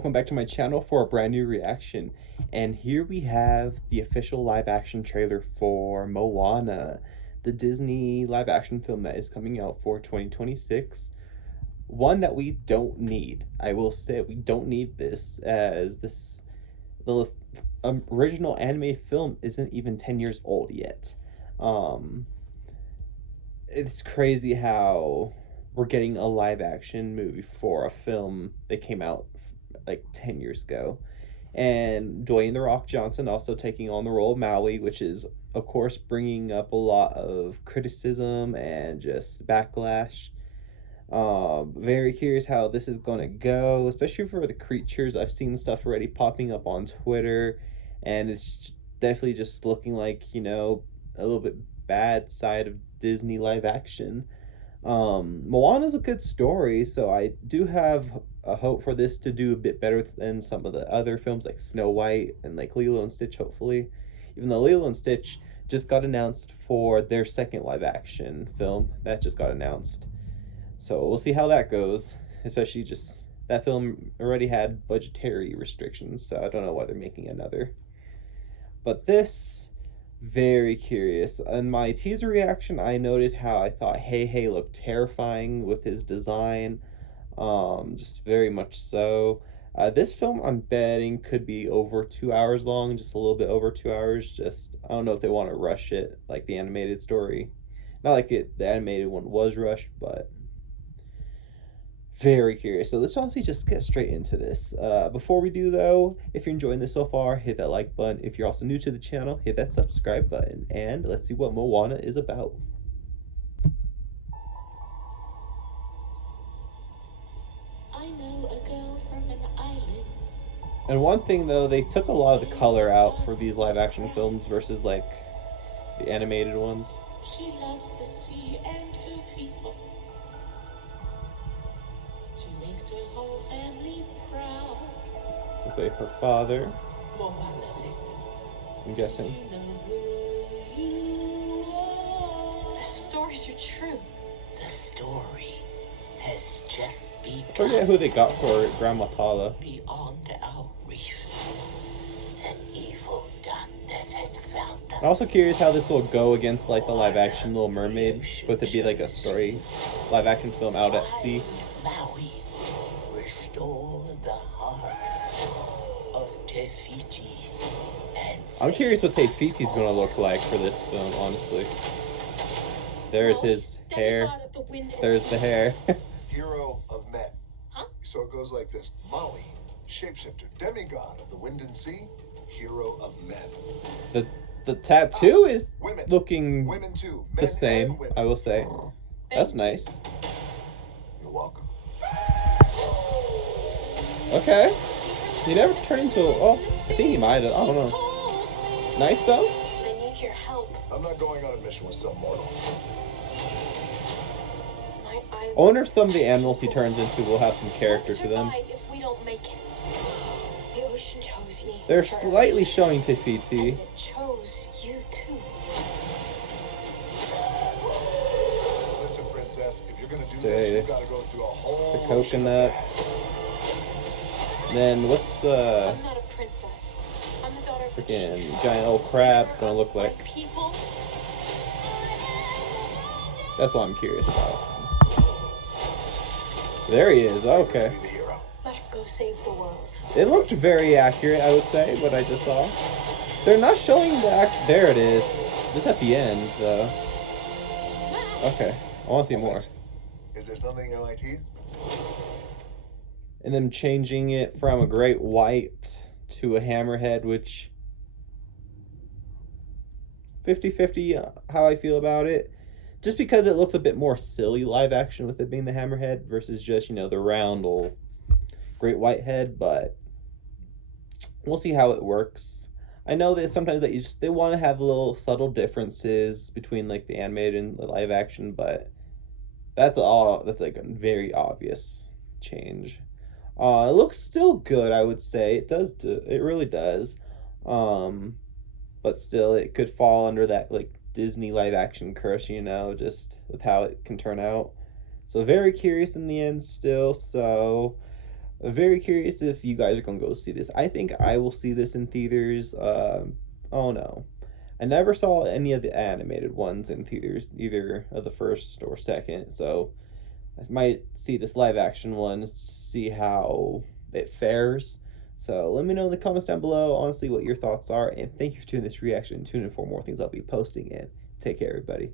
welcome back to my channel for a brand new reaction. And here we have the official live action trailer for Moana, the Disney live action film that is coming out for 2026. One that we don't need. I will say we don't need this, as the original anime film isn't even 10 years old yet. It's crazy how we're getting a live action movie for a film that came out like 10 years ago. And Dwayne The Rock Johnson also taking on the role of Maui, which is, of course, bringing up a lot of criticism and just backlash. Very curious how this is going to go, especially for the creatures. I've seen stuff already popping up on Twitter, and it's definitely just looking like, a little bit bad side of Disney live action. Moana's a good story, so I do have a hope for this to do a bit better than some of the other films like Snow White and like Lilo and Stitch, hopefully. Even though Lilo and Stitch just got announced for their second live action film, that just got announced. So we'll see how that goes, especially just that film already had budgetary restrictions, so I don't know why they're making another. But this, very curious. In my teaser reaction, I noted how I thought Hey looked terrifying with his design, just very much so. This film, I'm betting, could be over 2 hours long, just a little bit over 2 hours. Just, I don't know if they want to rush it like the animated story. Not like the animated one was rushed, but very curious. So let's honestly just get straight into this. Before we do, though, if you're enjoying this so far, hit that like button. If you're also new to the channel, hit that subscribe button. And let's see what Moana is about. I know a girl from an island. And one thing, though, they took a lot of the color out for these live action films versus like the animated ones. She loves the sea and her people. She makes her whole family proud. To say her father, Moana, listen. I'm guessing. You know who you are. The stories are true. The story has just begun. I forget who they got for Grandma Tala. Beyond our reef, an evil darkness has found us. I'm also curious how this will go against like the live action Little Mermaid. Would it be like a story live action film out at sea? Maui, restore the heart of Te Fiti. And I'm curious what Te save us Fiti's gonna look like for this film, honestly. There's his hair. Demigod of the wind and There's the sea. hair. Hero of men. Huh? So it goes like this. Maui, shapeshifter, demigod of the wind and sea, hero of men. The tattoo is Women. looking Women too. Men the same, and women. I will say. That's nice. You're welcome. Okay. He never turned into oh, I think he might have. I don't know. Nice though. I need your help. I'm not going on a mission with some mortal. My I island. wonder if some of the animals he turns into will have some character Won't to them. survive if we don't make it. The ocean chose me. They're for a slightly reason. showing Te And Fiti. it chose you too. Listen, princess, if you're gonna do Say, this, you've got to go through a whole The ocean of bad. coconuts. Then what's I'm not a princess. I'm the daughter of the freaking chief. giant old crab gonna look My like? people. That's what I'm curious about. There he is. Okay. Be the hero. Let's go save the world. It looked very accurate, I would say, what I just saw. They're not showing the act. There it is. Just at the end, though. Okay. I want to see more. Is there something in my teeth? And then changing it from a great white to a hammerhead, which 50-50 how I feel about it. Just because it looks a bit more silly live action with it being the hammerhead versus just, the round old great white head, but we'll see how it works. I know that sometimes they want to have little subtle differences between like the animated and the live action, but that's like a very obvious change. It looks still good, I would say. It really does. But still it could fall under that like Disney live action curse, just with how it can turn out. So very curious in the end still. So Very curious if you guys are gonna go see this. I think I will see this in theaters. Oh no, I never saw any of the animated ones in theaters, either of the first or second. So I might see this live action one, see how it fares. So let me know in the comments down below, honestly, what your thoughts are. And thank you for tuning this reaction. Tune in for more things I'll be posting. And take care, everybody.